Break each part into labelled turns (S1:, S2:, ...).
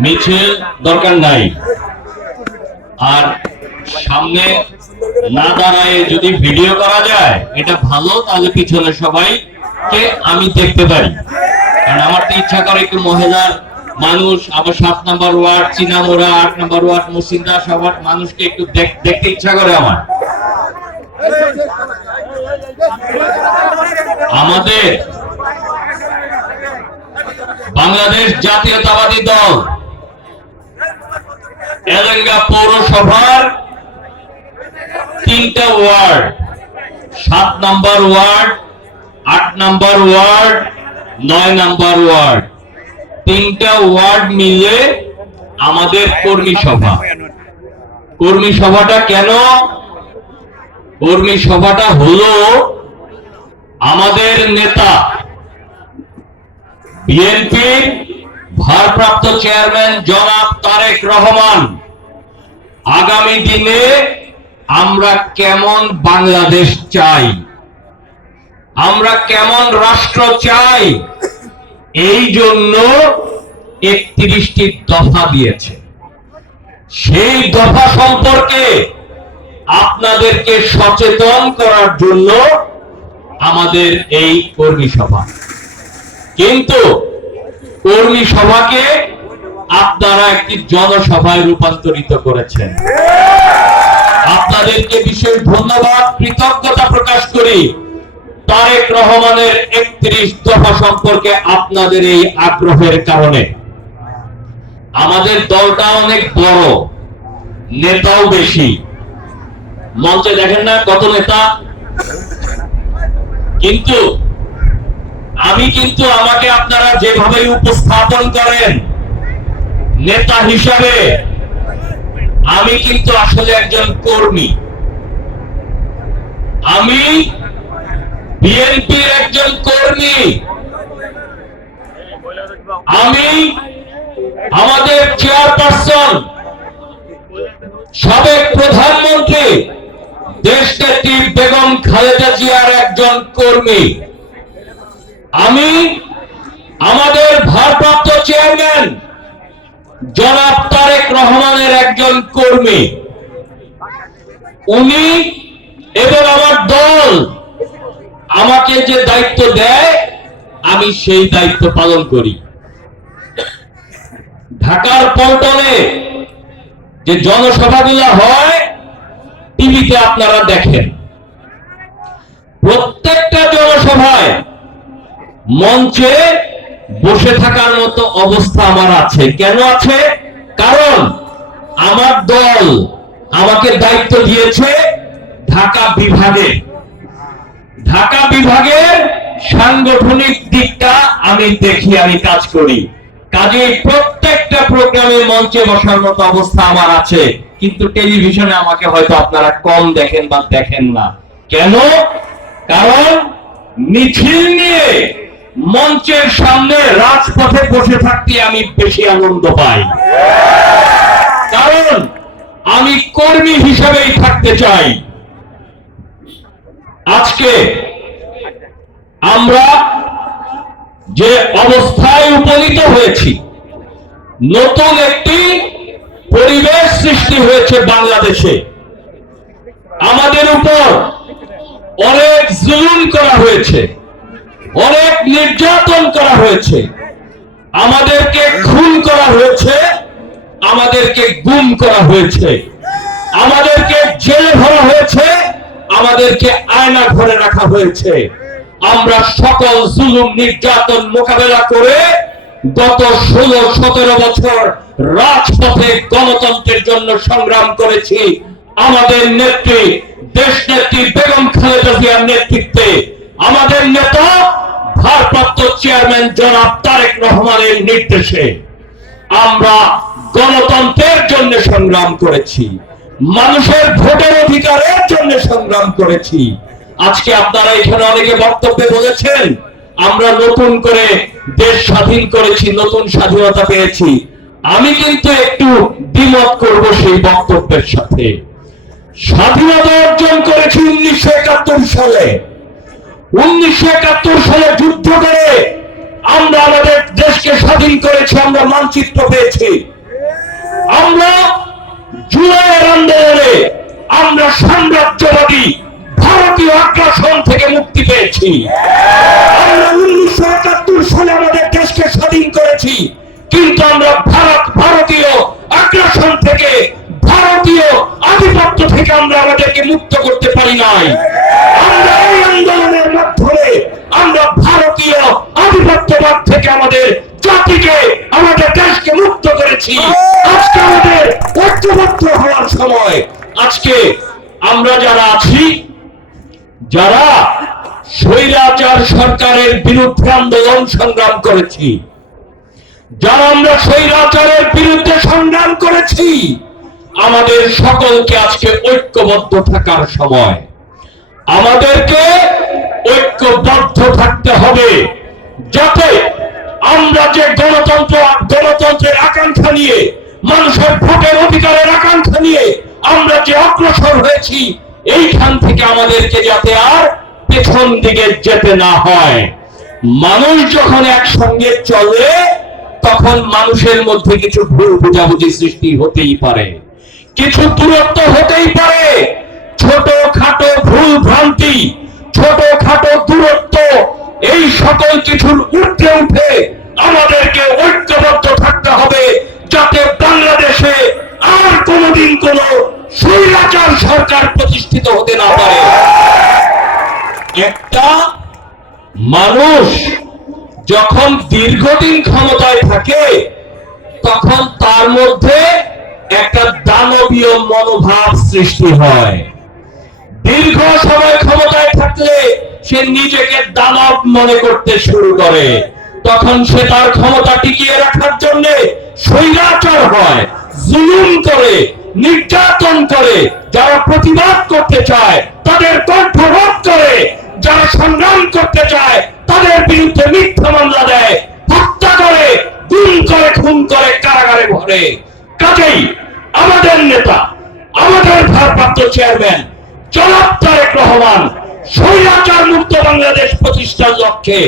S1: মিছিল দরকার নাই। আর সামনে না দাঁড়ায় যদি ভিডিও করা যায়, এটা ভালো, তাহলে পিছনে সবাইকে আমি দেখতে পারি। কারণ আমার তো ইচ্ছা করে একটু মহিলার মানুষ, আবার সাত নাম্বার ওয়ার্ড, চিনামোড়া, আট নাম্বার ওয়ার্ড, মুসিন্দা সবার মানুষকে একটু দেখ- দেখতে ইচ্ছা করে আমার। আমাদের বাংলাদেশ জাতীয়তাবাদী দল এলেঙ্গা পৌরসভার তিনটা ওয়ার্ড। সাত নাম্বার ওয়ার্ড, আট নাম্বার ওয়ার্ড, নয় নাম্বার ওয়ার্ড। তিনটা ওয়ার্ড মিলে আমাদের কর্মী সভা। কর্মী সভাটা কেন? কর্মী সভাটা হলো আমাদের নেতা, বিএনপির ভারপ্রাপ্ত চেয়ারম্যান জনাব তারেক রহমান, আগামী দিনে আমরা কেমন বাংলাদেশ চাই? আমরা কেমন রাষ্ট্র চাই? এই জন্য একত্রিশটি দফা দিয়েছে। সেই দফা সম্পর্কে আপনাদেরকে সচেতন করার জন্য আমাদের এই কর্মী সভা। কিন্তু কর্মী সভাকে আপনারা একটি জনসভায় রূপান্তরিত করেছেন। আপনাদেরকে বিশেষ ধন্যবাদ, কৃতজ্ঞতা প্রকাশ করি। তারেক রহমানের একত্রিশ দফা সম্পর্কে আপনাদের এই আগ্রহের কারণে। আমাদের দলটা অনেক বড়, নেতাও বেশি। মঞ্চে দেখেন না কত নেতা? কিন্তু আমি কিন্তু আমাকে আপনারা যেভাবে উপস্থাপন করেন, নেতা হিসাবে, আমি কিন্তু আসলে একজন কর্মী। আমি বিএনপির একজন কর্মী। আমি আমাদের চেয়ারপারসন, সাবেক প্রধানমন্ত্রী, দেশনেত্রী বেগম খালেদা জিয়ার একজন কর্মী। আমি আমাদের ভারপ্রাপ্ত চেয়ারম্যান জনাব তারেক রহমানের একজন কর্মী। উনি এবং আমার দল আমাকে যে দায়িত্ব দেয়, আমি সেই দায়িত্ব পালন করি। ঢাকার পল্টনে যে জনসভাগুলো হয়, টিভিতে আপনারা দেখেন। জনসভায় মঞ্চে বসে থাকার মতো অবস্থা আমার আছে। কেন আছে? কারণ আমার দল আমাকে দায়িত্ব দিয়েছে ঢাকা বিভাগে। ঢাকা বিভাগের সাংগঠনিক দিকটা আমি দেখি, আমি কাজ করি। কাজে প্রত্যেকটা প্রোগ্রামে মঞ্চে বসার মতো অবস্থা আমার আছে। কিন্তু টেলিভিশনে আমাকে হয়তো আপনারা কম দেখেন বা দেখেন না। কেন? কারণ মিছিল নিয়ে মঞ্চের সামনে রাজপথে বসে থাকতে আমি বেশি আনন্দ পাই। কারণ আমি কর্মী হিসেবেই থাকতে চাই। আজকে আমরা যে অবস্থায় উপনীত হয়েছি, নতুন একটি পরিবেশ সৃষ্টি হয়েছে বাংলাদেশে। আমাদের উপর অনেক জুলুম করা হয়েছে। অনেক নির্যাতন করা হয়েছে। আমাদেরকে খুন করা হয়েছে, আমাদেরকে গুম করা হয়েছে। আমাদেরকে জেলে ভরা হয়েছে, আমাদেরকে আয়না ঘরে রাখা হয়েছে। আমরা সকল জুলুম, নির্যাতন মোকাবেলা করে গত ষোলো, সতেরো বছর রাজপথে গণতন্ত্রের জন্য সংগ্রাম করেছি। আমাদের নেত্রী, দেশ নেত্রী বেগম খালেদা জিয়ার নেতৃত্বে। আমাদের নেতা ভারপ্রাপ্ত চেয়ারম্যান জনাব তারেক রহমানের নির্দেশে আমরা গণতন্ত্রের জন্য সংগ্রাম করেছি, মানুষের ভোটের অধিকারের জন্য সংগ্রাম করেছি। আজকে আপনারা এখানে অনেকে বক্তব্যে বলেছেন, আমরা নতুন করে দেশ স্বাধীন করেছি, নতুন স্বাধীনতা পেয়েছি। আমি কিন্তু একটু দ্বিমত করব সেই বক্তব্যের সাথে। স্বাধীনতা অর্জন করেছি উনিশশো একাত্তর সালে। উনিশশো একাত্তর সালে যুদ্ধ করে আমরা আমাদের দেশকে স্বাধীন করেছি, আমরা মানচিত্র পেয়েছি। আমরা জুলাইয়ের আন্দোলনে আমরা সাম্রাজ্যবাদী ভারতীয় আগ্রাসন থেকে মুক্তি পেয়েছি। আমরা উনিশশো একাত্তর সালে আমাদের দেশকে স্বাধীন করেছি, কিন্তু আমরা ভারত, ভারতীয় আগ্রাসন থেকে ভারতীয় আধিপত্য থেকে আমরা আমাদেরকে মুক্ত করতে পারি নাই। করেছি আজকে আমাদের ঐক্যবদ্ধ হওয়ার সময়। আজকে আমরা যারা আছি যারা স্বৈরাচার সরকারের বিরুদ্ধে আন্দোলন সংগ্রাম করেছি যারা আমরা স্বৈরাচারের বিরুদ্ধে সংগ্রাম করেছি আমাদের সকলকে আজকে ঐক্যবদ্ধ থাকার সময়। আমাদেরকে ঐক্যবদ্ধ থাকতে হবে যাতে আমরা যে গণতন্ত্র, গণতন্ত্রের আকাঙ্ক্ষা নিয়ে, মানুষের ভোটের অধিকারের আকাঙ্ক্ষা নিয়ে আমরা যে অগ্রসর হয়েছি, এইখান থেকে আমাদেরকে যাতে আর পেছন দিকে যেতে না হয়। মানুষ যখন একসঙ্গে চলে, তখন মানুষের মধ্যে কিছু ভুল বোঝাবুঝি সৃষ্টি হতেই পারে। কিছু দূরত্ব হতেই পারে। ছোট খাটো ভুল ভ্রান্তি ছোট খাটো দূরত্ব এই সকল কিছুর ঊর্ধ্বে উঠে আমাদেরকে ঐক্যবদ্ধ থাকতে হবে, যাতে বাংলাদেশে আর কোনোদিন কোন স্বৈরাচার সরকার প্রতিষ্ঠিত হতে না পারে। একটা মানুষ যখন দীর্ঘদিন ক্ষমতায় থাকে, তখন তার মধ্যে একটা দানবীয় মনোভাব সৃষ্টি হয়। দীর্ঘ সে নিজেকে দানব মনে করতে শুরু করে। তখন সে তার ক্ষমতা টিকিয়ে রাখার জন্য স্বৈরাচার হয়, জুলুম করে, নির্যাতন করে। যারা প্রতিবাদ করতে চায়, তাদের কণ্ঠরোধ করে। যারা সংগ্রাম করতে চায়, তাদের বিরুদ্ধে মিথ্যা মামলা দেয়, হত্যা করে, গুম করে, খুন করে, কারাগারে ভরে। কাজেই আমাদের নেতা, আমাদের ভারপ্রাপ্ত চেয়ারম্যান জনাব তারেক রহমান স্বৈরাচার মুক্ত বাংলাদেশ প্রতিষ্ঠার লক্ষ্যে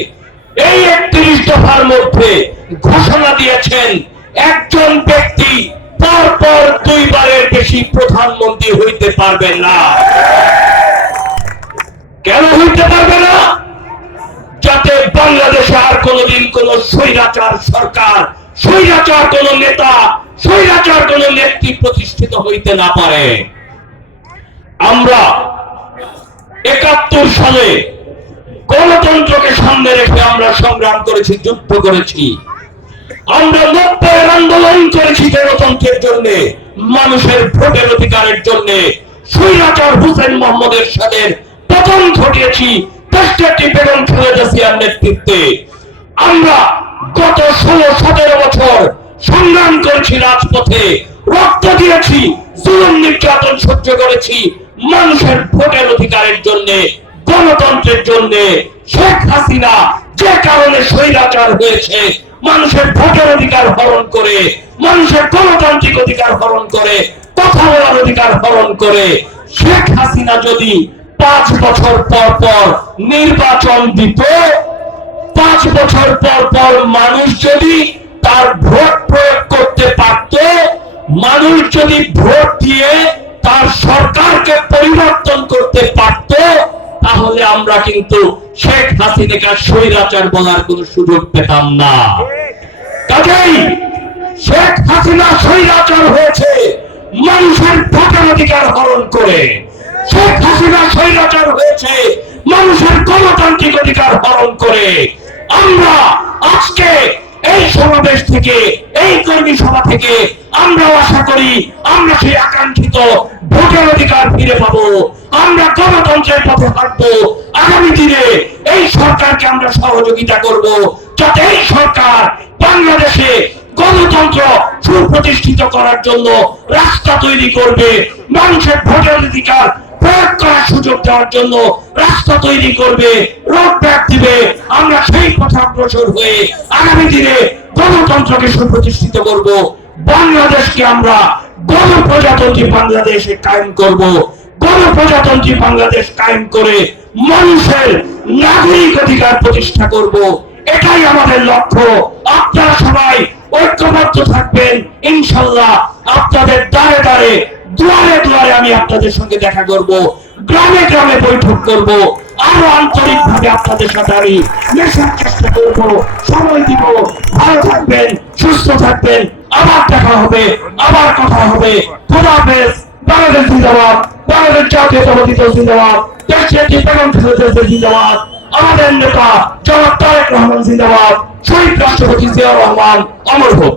S1: এই একত্রিশ দফার মধ্যে ঘোষণা দিয়েছেন, একজন ব্যক্তি পর পর দুইবারের বেশি প্রধানমন্ত্রী হইতে পারবেন না। কেন হইতে পারবে না? যাতে বাংলাদেশে আর কোনোদিন কোন স্বৈরাচার সরকার, স্বৈরাচার কোন নেতা, স্বৈরাচার কোন নেত্রী প্রতিষ্ঠিত হইতে না পারে। আমরা একাত্তর সালে গণতন্ত্রকে সামনে রেখে আমরা সংগ্রাম করেছি, যুদ্ধ করেছি। আমরা নব্বইয়ের আন্দোলন করেছি গণতন্ত্রের জন্য, মানুষের ভোটের অধিকারের জন্য। হুসেন মোহাম্মদের সাথে পতন ঘটিয়েছি দেশটাকে বেগম নেতৃত্বে। আমরা গত ষোলো, সতেরো বছর সংগ্রাম করেছি রাজপথে, রক্ত দিয়েছি, জুলুম নির্যাতন সহ্য করেছি মানুষের ভোটের অধিকারের জন্য, গণতন্ত্রের জন্য, শেখ হাসিনা যে কারণে স্বৈরাচার হয়েছে, মানুষের ভোটের অধিকার হরণ করে, মানুষের গণতান্ত্রিক অধিকার হরণ করে, কথা বলার অধিকার হরণ করে, শেখ হাসিনা যদি পাঁচ বছর পর পর নির্বাচন দিত, পাঁচ বছর পর পর মানুষ যদি তার ভোট প্রয়োগ করতে পারত, মানুষ যদি ভোট দিয়ে তার সরকারকে পরিবর্তন করতে পারত, তাহলে আমরা কিন্তু শেখ হাসিনাকে স্বৈরাচার বলার কোনো সুযোগ পেতাম না। কাজেই শেখ হাসিনা স্বৈরাচার হয়েছে, মানুষের ভোটের অধিকার হরণ করে। শেখ হাসিনা স্বৈরাচার হয়েছে, মানুষের গণতান্ত্রিক অধিকার হরণ করে। আমরা আজকে এই সমাবেশ থেকে, এই কর্মী সভা থেকে আমরাও আশা করি আমরা সেই আকাঙ্ক্ষিত ভোটের অধিকার ফিরে পাবো। আমরা গণতন্ত্রের পথে হাঁটবো। আগামী দিনে এই সরকারকে আমরা সহযোগিতা করব যাতে এই সরকার বাংলাদেশে গণতন্ত্র সুপ্রতিষ্ঠিত করার জন্য রাস্তা তৈরি করবে। মানুষের ভোটের অধিকার প্রয়োগ করার সুযোগ দেওয়ার জন্য রাস্তা তৈরি করবে। রোড ম্যাপ দিবে। আমরা সেই পথে অগ্রসর হয়ে আগামী দিনে গণতন্ত্রকে সুপ্রতিষ্ঠিত করব। বাংলাদেশকে আমরা গণ প্রজাতন্ত্রী বাংলাদেশে কায়েম করব। গণপ্রজাতন্ত্রী বাংলাদেশ কায়েম করে মানুষের নাগরিক অধিকার প্রতিষ্ঠা করব।
S2: এটাই আমাদের লক্ষ্য। আপনারা সবাই ঐক্যবদ্ধ থাকবেন। ইনশাল্লাহ আপনাদের দ্বারে দ্বারে, দুয়ারে দুয়ারে আমি আপনাদের সঙ্গে দেখা করব। গ্রামে গ্রামে বৈঠক করব। আরও আন্তরিক ভাবে আপনাদের সাথে আমি মেশার চেষ্টা করব। সময় দিব। ভালো থাকবেন, সুস্থ থাকবেন। আবার দেখা হবে, আবার কথা হবে। খোদা হাফেজ বাংলাদেশ জিন্দাবাদ, বাংলাদেশ জাতীয়তাবাদী দল জিন্দাবাদ, দেশের বেগম জিন্দাবাদ, আমাদের নেতা জনাব তারেক রহমান জিন্দাবাদ, শহীদ রাষ্ট্রপতি জিয়া রহমান, অমর হোক।